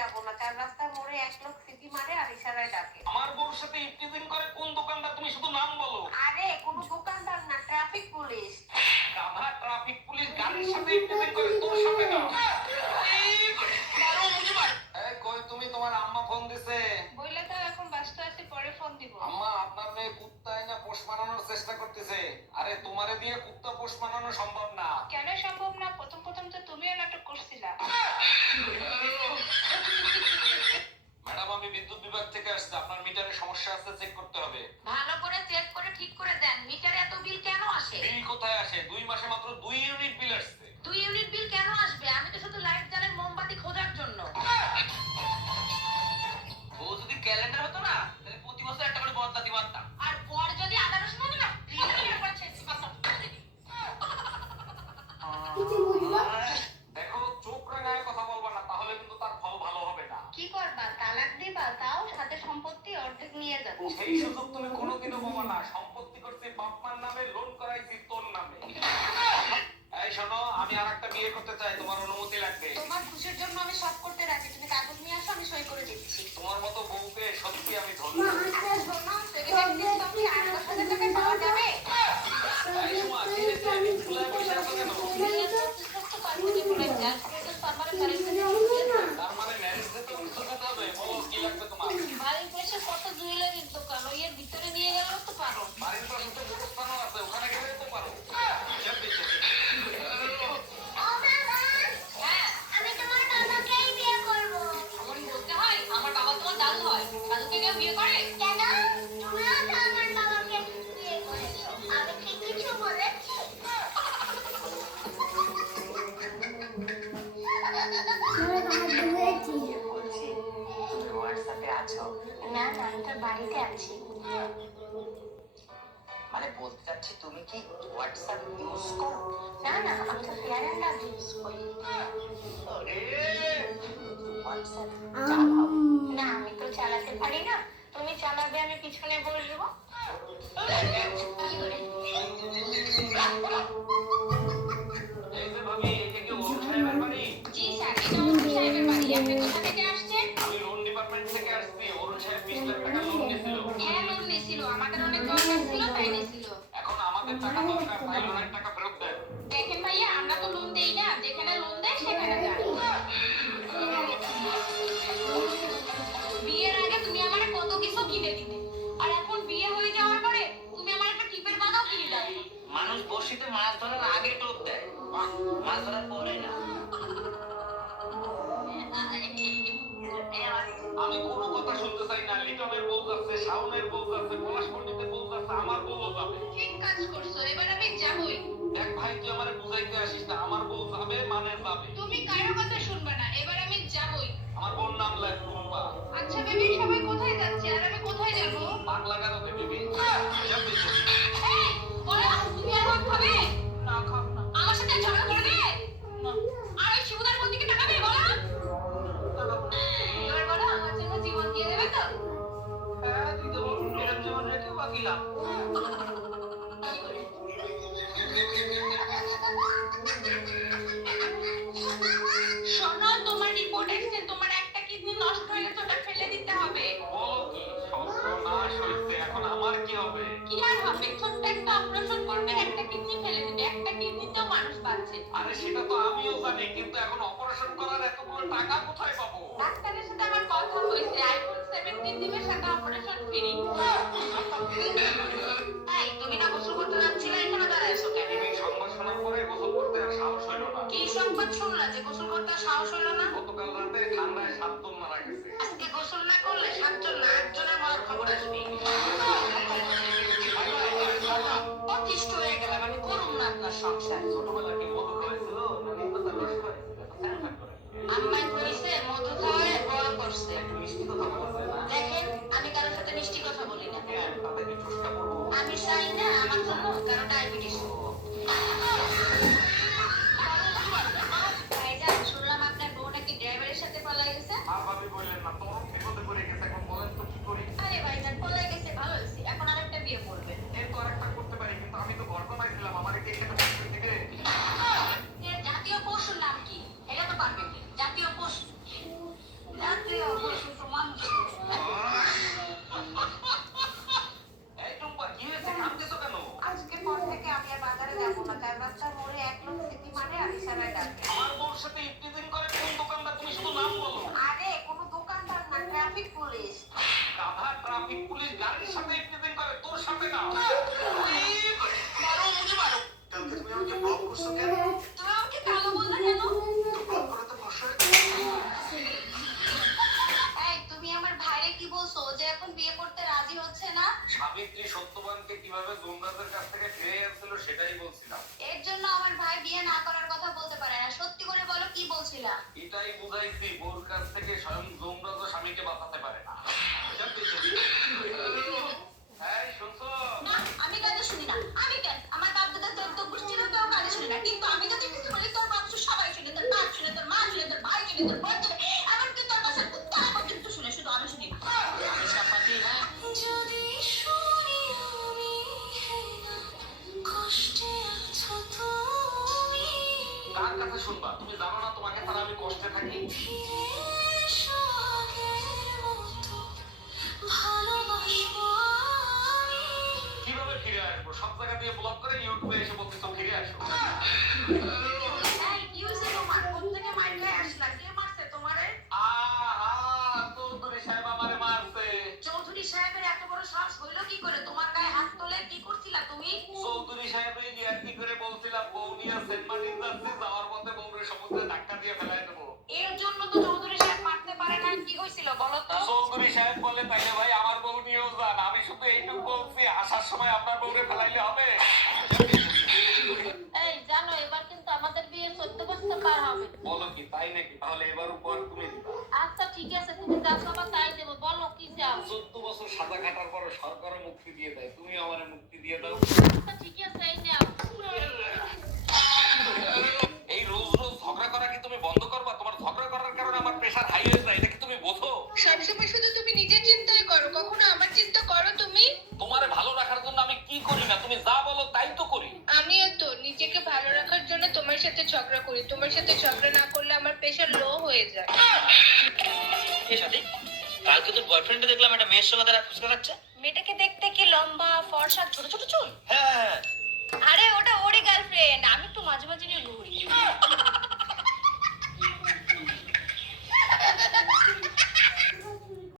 যাব না, চার রাস্তার মোড়ে এক লোক সিটি মারে আর ইশারায় ডাকে। আমার বউর সাথে ইফতিজিং করে কোন দোকানদার? তুমি শুধু নাম বলো। আরে কোনো দোকানদার না, ট্রাফিক পুলিশ। গাধা, ট্রাফিক পুলিশ গাড়ির সাথে ইফতিজিং করে, তোর সাথে না। এই কই তুমি? তোমার আম্মা ফোন দিছে। বইলে তো এখন ব্যস্ত আছি, পরে ফোন দিব। আম্মা, আপনার মেয়ে কুত্তাই না পোষ মানানোর চেষ্টা করতেছে। আরে তোমারে দিয়ে কুত্তা পোষ মানানো সম্ভব না। কেন সম্ভব না? প্রথম প্রথম তো তুমিও নাটক করছিলা। ম্যাডাম, আমি বিদ্যুৎ বিভাগ থেকে আসছি, আপনার মিটারে সমস্যা আছে, চেক করতে হবে। ভালো করে চেক করে ঠিক করে দেন। মিটারে এত বিল কেন আসে? বিল কোথায় আসে? 2 মাসে মাত্র 2 ইউনিট বিল আসছে। 2 ইউনিট বিল কেন আসবে? আমি তো শুধু লাইট জ্বালাই মোমবাতি খোঁজার জন্য। ও যদি ক্যালেন্ডার হতো না, তাহলে প্রতি বছর একটা করে বদলাতি পারতাম। আর পর যদি আদা রসুন হতো না, দেখো, চোখ রাঙায় কথা বলবা না, তাহলে কিন্তু তার ফল ভালো হবে না। কি করবা? তালাক দিবা? তাও সাথে সম্পত্তি অর্ধেক নিয়ে যাবে। সেই সুযোগ তুমি কোনোদিনও পাবা না। সম্পত্তি করছি বাপমার নামে, লোন করাইছি তোর নামে। এই শোনো, আমি আরেকটা বিয়ে করতে চাই, তোমার অনুমতি লাগবে। তোমার খুশির জন্য আমি সব করতে রাজি। তুমি কাগজ নিয়ে আসো, আমি সই করে দিচ্ছি। তোমার মতো বউকে সত্যি আমি ধন্য। শোনো, সেক্রেটারি কি 8-10 হাজার টাকা পাওয়া যাবে? এই সময় ধীরে ধীরে চুলায় বসে আছো কেন? তার মানে ম্যারেজ দিতে উৎসব দিতে হবে। বলো কি লাগবে তোমার? বাড়ির পাশে কত জুয়েলারির দোকান, ওই এর ভিতরে নিয়ে গেলেও তো পারো। বাড়ির পাশে তো গোরস্থানও আছে, ওখানে গেলে তো পারো। হ্যাঁ, আমি তোমার বাবাকেই বিয়ে করব। এমন বলতে হয়? আমার বাবা তোমার দাদু হয়। দাদুকে কেউ বিয়ে করে? কেন? তুমিও তো আমার বাবাকে বিয়ে করেছো। আমি কি কিছু বলেছি? হোয়াটসঅ্যাপে আছো? না না, আমি তো বাড়িতে আছি। মানে বলতে চাচ্ছি, তুমি কি হোয়াটসঅ্যাপ ইউজ করো? না না, আমি তো ফেয়ার অ্যান্ড লাভ ইউজ করি। হোয়াটসঅ্যাপ চালাও? না, আমি তো চালাতে পারি না। তুমি চালাবে, আমি পিছনে বসবো। কি করে? এই যে ভাবি, এটা কি অরুণ সাহেবের বাড়ি? জি স্যার, এটা অরুণ সাহেবের বাড়ি। আপনি কোথা থেকে আসছেন? আমি লোন ডিপার্টমেন্ট থেকে আসছি। অরুণ সাহেব 20 লাখ টাকা লোন নিয়েছিল। হ্যাঁ, লোন নিয়েছিল। আমাদের অনেক দরকার ছিল, তাই নিয়েছিল। এখন আমাদের টাকা দরকার, তাই লোনের টাকা ফেরত দেন। দেখেন ভাইয়া, আমরা তো লোন দেই না। যেখানে লোন দেয় সেখানে যান। বিয়ের আগে তুমি আমারে কত কিছু কিনে দিতে, আর এখন বিয়ে হয়ে যাওয়ার পরে তুমি আমার একটা টিপের বাদাও কিনে দাও। মানুষ বড়শিতে মাছ ধরার আগে টোপ দেয়, মাছ ধরার পরে না। আমি কোনো কথা শুনতে চাই না। লিটনের বউ যাচ্ছে, শাওনের বউ যাচ্ছে, পলাশ পণ্ডিতের বউ যাচ্ছে, আমার বউও যাবে। ঠিক কাজ করছো, এবার আমি যাবই। দেখ ভাই, তুই আমারে বুঝাইতে আসিস না। আমার বউ যাবে মানে যাবে। তুমি কারো কথা শুনবে না, এবার আমি যাবই। আমার বোন নাম লাই রুম্পা। আচ্ছা বেবি, সবাই কোথায় যাচ্ছে আর আমি কোথায় যাবো? বাংলা গারোতে বেবি। এই, বলো, তুমি আর ভাত খাবে? না, খাব না। আমার সাথে ঝগড়া করবে? আর ওই শিবুদার বন্দিকে টাকাবে? বলো। এবার বলো, আমার জন্য জীবন দিয়ে দেবে তো? হ্যাঁ, দিতে বলবো। এরকম জীবন রেখেও বাকি লাভ। শোনো, তোমার রিপোর্ট এসেছে। তোমার একটা কিডনি নষ্ট হয়ে গেছে, ওটা ফেলে দিতে হবে। বলো কি? সর্বনাশ হয়েছে। এখন আমার কি হবে? কি আর হবে? ছোট্ট একটা অপারেশন করবে, একটা কিডনি ফেলে দিবে। একটা কিডনিতেও মানুষ বাঁচে। আরে সেটা তো আমিও জানি, কিন্তু এখন অপারেশন করার এতগুলো টাকা কোথায় পাবো? ডাক্তারের সাথে আমার কথা হয়েছে, আইফোন 17 দিবে, সাথে অপারেশন ফ্রি। এই, তুমি না গোসল করতে যাচ্ছিলে, এখানে দাঁড়াইছো কেন? টিভি সংবাদ শোনার পরে গোসল করতে আর সাহস হইল না। কি সংবাদ শুনলা যে গোসল করতে আর সাহস হলো না? গতকাল রাতে ঠান্ডায় 7 জন মারা গেছে। আজকে গোসল না করলে 7 জন না 8 জনের মরার খবর আসবে। অতিষ্ঠ হয়ে গেলাম, আমি করুম না আপনার সংসার। ছোটবেলায় কি মধু খাওয়াইছিল না নিম পাতার রস খাওয়াইছিল? আম্মা কইছে মধু খাওয়ায় বড় করছে। একটু মিষ্টি কথা বলছে না? দেখেন, আমি কারোর সাথে মিষ্টি কথা বলি না। কেন তাদেরকে ঠুসকা পড়বো? আমি চাই না আমার জন্য কারো ডায়াবেটিস হোক। ভাইজান, শুনলাম আপনার বউ নাকি ড্রাইভারের সাথে পালাই গেছে। আর ভাবি বললেন না, তরফ বিপদে পড়ে গেছে। এখন বলেন তো কি করি? আরে ভাইজান, পালাই গেছে ভালো হয়েছে, এখন আরেকটা বিয়ে করবে। এর তো আরেকটা করতে পারি, কিন্তু আমি তো ঘর কমাইছিলাম। আমাকে কি এখানে বসে থেকে? এর জাতীয় পশুর নাম কি? এটা তো পারবে কি? জাতীয় পশু। কি বলছিলা? এটাই বুঝাইছি, বোর কাছ থেকে স্বয়ং যমরাজ স্বামীকে বাঁচাতে পারে না। এই শুনছো? না, আমি কানে শুনি না। আমি কেন? আমার বাপ দাদা চোদ্দ গোষ্ঠীর কেউ কানে শুনি না। কিন্তু আমি যদি কিছু বলি তোর বাপ তো সবাই শুনে, তোর বাপ শুনে, তোর মা শুনে, তোর ভাই শুনে, তোর বোন শুনে, এমনকি তোর বাসার কুত্তারা পর্যন্ত শুনে, শুধু আমি শুনি না। আমি চাপাতি, হ্যাঁ? যদি শুনি আমি না, কষ্টে আছো তুমি, কার কথা শুনবা? তুমি জানো না তোমাকে ছাড়া আমি কষ্টে থাকি। ফিরে এসো আগের মতো, ভালোবাসবো আমি। কিভাবে ফিরে আসবো? সব জায়গা দিয়ে ব্লক করে ইউটিউবে এসে বলতেছো ফিরে আসো। এই, কি হইছে তোমার? কোত্থেকে মাইর খেয়ে আসলা? কে মারছে তোমারে? আহা, চৌধুরী সাহেব আমারে মারছে। চৌধুরী সাহেবের এত বড় সাহস হইলো কি করে? তোমার গায়ে হাত তোলে কি করছিলা তুমি? চৌধুরী সাহেব এই ইয়ার্কি করে বলছিলাম বউ নিয়ে সেন্ট মার্টিন যাচ্ছি, যাওয়ার পথে বউরে সমুদ্রে ধাক্কা দিয়ে ফেলাই দেবো। এর জন্য তো চৌধুরী সাহেব মারতে পারে না। কি হয়েছিল বলো তো? চৌধুরী সাহেব বলে তাইলে ভাই আমার বউ নিয়েও যান। আমি শুধু এইটুকু বলছি, আসার সময় আপনার বউরে ফেলাইলে হবে। এই জানো এবার কিন্তু আমাদের বিয়ে 14 বছর পার হবে। বলো কি তাই নাকি? তাহলে এবার উপহার তুমি দিবা। আচ্ছা ঠিক আছে, তুমি যা চাবা তাই দেবো, বলো কি চাও। 14 বছর সাজা কাটার পরে সরকারও মুক্তি দিয়ে দেয়, তুমি আমারে মুক্তি দিয়ে দাও। আচ্ছা ঠিক আছে, এই নাও। এই রোজ রোজ ঝগড়া করা কি তুমি বন্ধ করবা? তোমার ঝগড়া করার কারণে আমার প্রেশার হাই হয়ে যায়, এটা কি তুমি বোঝো? সবসময় শুধু তুমি নিজের চিন্তাই করো, কখনো আমার চিন্তা করো তুমি? তোমারে ভালো রাখার জন্য আমি কি করি না? তুমি যা বলো তাই তো করি। আমিও তো নিজেকে ভালো রাখার জন্য তোমার সাথে ঝগড়া করি। তোমার সাথে ঝগড়া না করলে আমার প্রেশার লো হয়ে যায়। এই সাথী, কালকে তোর বয়ফ্রেন্ডে দেখলাম একটা মেয়ের সঙ্গে তারা ফুচকা খাচ্ছে। মেয়েটাকে দেখতে কি লম্বা, ফর্সা, ছোট ছোট চুল? হ্যাঁ, আরে ওটা ওরই গার্লফ্রেন্ড। আমি তো মাঝে মাঝে নিয়ে ঘুরি।